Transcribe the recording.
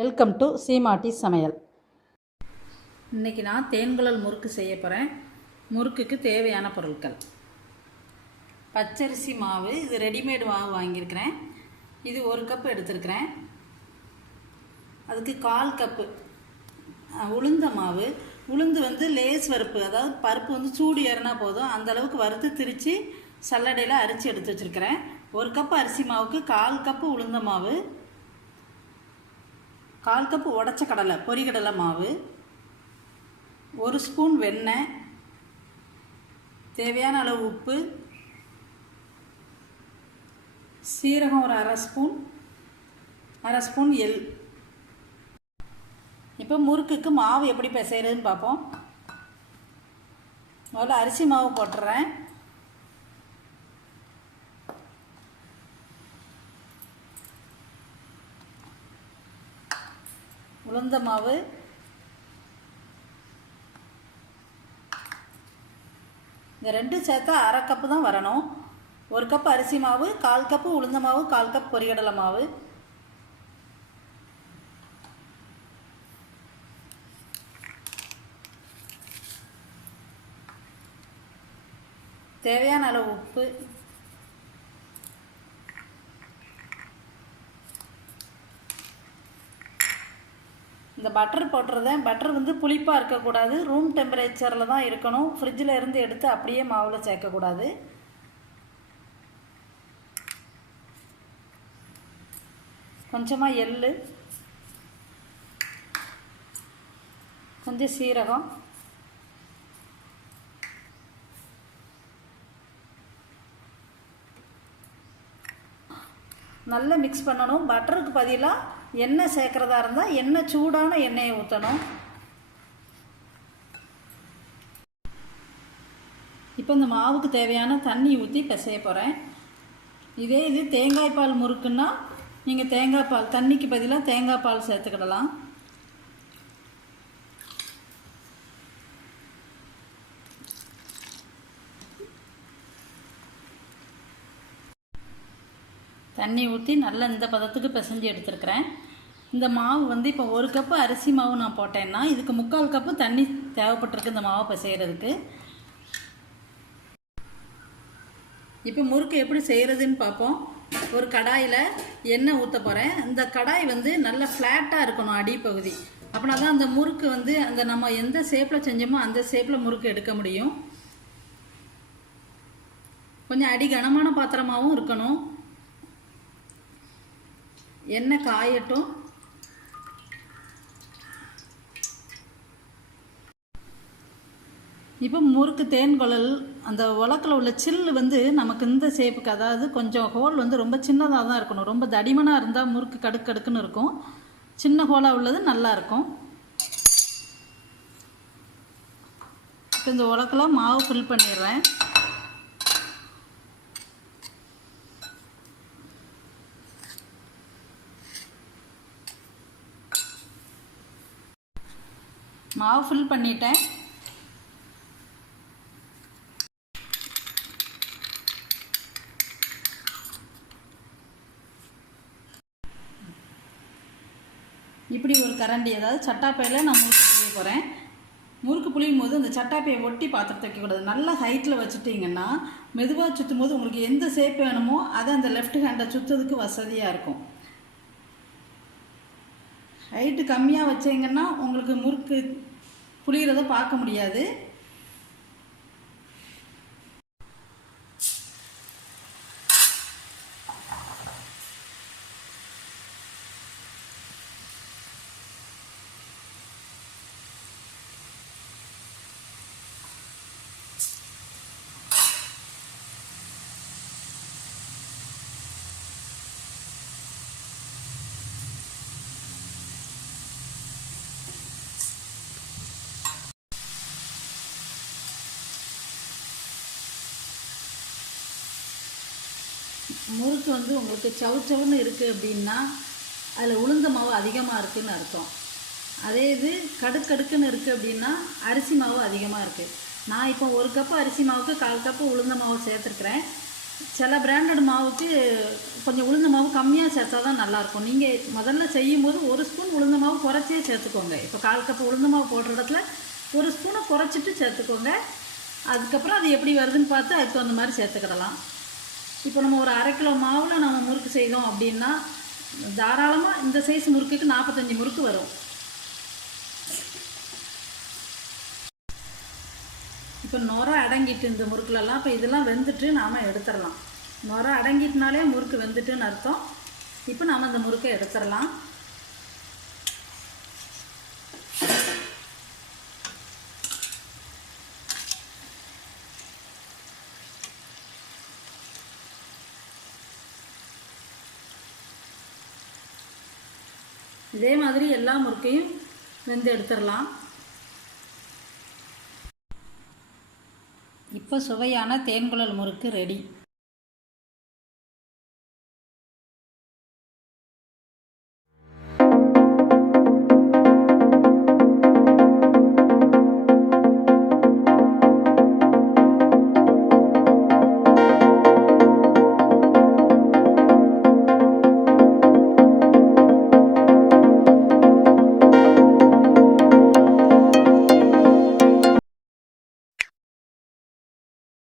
Welcome to சீமாட்டி சமையல். இன்றைக்கி நான் தேன்குழல் முறுக்கு செய்ய போகிறேன் முறுக்குக்கு தேவையான பொருட்கள். பச்சரிசி மாவு இது ரெடிமேட் மாவு வாங்கியிருக்கிறேன். இது ஒரு கப் எடுத்திருக்கிறேன். அதுக்கு கால் கப்பு உளுந்த மாவு. உளுந்து வந்து லேஸ் வறுப்பு அதாவது பருப்பு வந்து சூடு ஏறினா போதும். அந்த அளவுக்கு வறுத்து திரித்து சல்லடையில் அரிசி எடுத்து வச்சுருக்கிறேன். ஒரு கப் அரிசி மாவுக்கு கால் கப்பு உளுந்த மாவு. கால் கப்பு உடச்ச கடலை பொரிகடலை மாவு ஒரு ஸ்பூன் வெண்ணெய் தேவையான அளவு உப்பு சீரகம் ஒரு அரை ஸ்பூன் அரை ஸ்பூன் எல் இப்போ முறுக்குக்கு மாவு எப்படி பிசைகிறதுன்னு பார்ப்போம். முதல்ல அரிசி மாவு போட்டுறேன். உளுந்த மாவு. இந்த ரெண்டும் சேர்த்தா அரை கப்பு தான் வரணும். ஒரு கப் அரிசி மாவு கால் கப்பு உளுந்த மாவு கால் கப் பொரியடலை மாவு. தேவையான அளவு உப்பு. இந்த பட்டர் போட்டுறதேன் பட்டர் வந்து புளிப்பாக இருக்கக்கூடாது. ரூம் டெம்பரேச்சரில் தான் இருக்கணும். ஃப்ரிட்ஜில் இருந்து எடுத்து அப்படியே மாவில் சேர்க்கக்கூடாது. கொஞ்சமாக எள் கொஞ்சம் சீரகம். நல்லா மிக்ஸ் பண்ணணும். பட்டருக்கு பதிலாக எண்ணெய் சேர்க்குறதா இருந்தால் எண்ணெய் சூடான எண்ணெயை ஊற்றணும் இப்போ இந்த மாவுக்கு தேவையான தண்ணி ஊற்றி பிசைய போகிறேன் இதே இது தேங்காய் பால் முறுக்குன்னா நீங்கள் தேங்காய் பால் தண்ணிக்கு பதிலாக தேங்காய் பால் சேர்த்துக்கிடலாம். தண்ணி ஊற்றி நல்லா இந்த பதத்துக்கு பிசைஞ்சு எடுத்துருக்கிறேன். இந்த மாவு வந்து இப்போ ஒரு கப்பு அரிசி மாவு நான் போட்டேன்னா இதுக்கு முக்கால் கப்பு தண்ணி தேவைப்பட்டிருக்கு இந்த மாவை பிசைகிறதுக்கு இப்போ முறுக்கு எப்படி செய்கிறதுன்னு பார்ப்போம் ஒரு கடாயில் எண்ணெய் ஊற்ற போகிறேன் இந்த கடாய் வந்து நல்ல ஃப்ளாட்டாக இருக்கணும் அடிப்பகுதி. அப்படின்னா தான் அந்த முறுக்கு வந்து அந்த நம்ம எந்த ஷேப்பில் செஞ்சோமோ அந்த ஷேப்பில் முறுக்கு எடுக்க முடியும். கொஞ்சம் அடி கனமான பாத்திரமாகவும் இருக்கணும். எண்ணெய் காயட்டும்? இப்போ முறுக்கு தேன்குழல் அந்த உலக்கில் உள்ள சில்லு வந்து நமக்கு இந்த ஷேப்புக்கு அதாவது கொஞ்சம் ஹோல் வந்து ரொம்ப சின்னதாக தான் இருக்கணும். ரொம்ப தடிமனாக இருந்தால் முறுக்கு கடுக்கு கடுக்குன்னு இருக்கும். சின்ன ஹோலாக உள்ளது நல்லாயிருக்கும் இப்போ இந்த உலக்கெல்லாம் மாவு ஃபில் பண்ணிடுறேன். மாவு ஃபில் பண்ணிட்டேன். இப்படி ஒரு கரண்டி அதாவது சட்டாப்பையில் நான் முறுக்கு புளிய போகிறேன் முறுக்கு புளியும் போது அந்த சட்டாப்பையை ஒட்டி பாத்திரத்தை வைக்கக்கூடாது. நல்லா ஹைட்டில் வச்சுட்டிங்கன்னா மெதுவாக சுற்றும் போது உங்களுக்கு எந்த ஷேப் வேணுமோ அதை அந்த லெஃப்ட் ஹேண்டை சுற்றுறதுக்கு வசதியாக இருக்கும். ஹைட்டு கம்மியாக வச்சீங்கன்னா உங்களுக்கு முறுக்கு புளிகிறத பார்க்க முடியாது. முறுக்கு வந்து உங்களுக்கு சவு சவுன்னு இருக்குது அப்படின்னா அதில் உளுந்த மாவு அதிகமாக இருக்குதுன்னு அர்த்தம். அதே இது கடுக்கடுக்குன்னு இருக்குது அப்படின்னா அரிசி மாவு அதிகமாக இருக்குது நான் இப்போ ஒரு கப்பு அரிசி மாவுக்கு கால் கப்பு உளுந்த மாவு சேர்த்துருக்குறேன். சில பிராண்டட் மாவுக்கு கொஞ்சம் உளுந்த மாவு கம்மியாக சேர்த்தா தான் நல்லாயிருக்கும். நீங்கள் முதல்ல செய்யும்போது ஒரு ஸ்பூன் உளுந்த மாவு குறைச்சியே சேர்த்துக்கோங்க. இப்போ கால் கப்பு உளுந்த மாவு போடுற இடத்துல ஒரு ஸ்பூனை குறைச்சிட்டு சேர்த்துக்கோங்க. அதுக்கப்புறம் அது எப்படி வருதுன்னு பார்த்து அதுக்கு தகுந்த மாதிரி சேர்த்துக்கிடலாம். இப்போ நம்ம ஒரு அரை கிலோ மாவில் நம்ம முறுக்கு செய்தோம் அப்படின்னா தாராளமாக இந்த சைஸ் முறுக்குக்கு நாற்பத்தஞ்சு முறுக்கு வரும். இப்போ நுர அடங்கிட்டு இந்த முறுக்குலலாம் இப்போ இதெல்லாம் வெந்துட்டு நாம் எடுத்துடலாம். நுர அடங்கிட்டுனாலே முறுக்கு வெந்துட்டுன்னு அர்த்தம். இப்போ நாம் அந்த முறுக்கை எடுத்துடலாம். இதே மாதிரி எல்லா முறுக்கையும் வெந்து எடுத்துடலாம். இப்போ சுவையான தேன்குழல் முறுக்கு ரெடி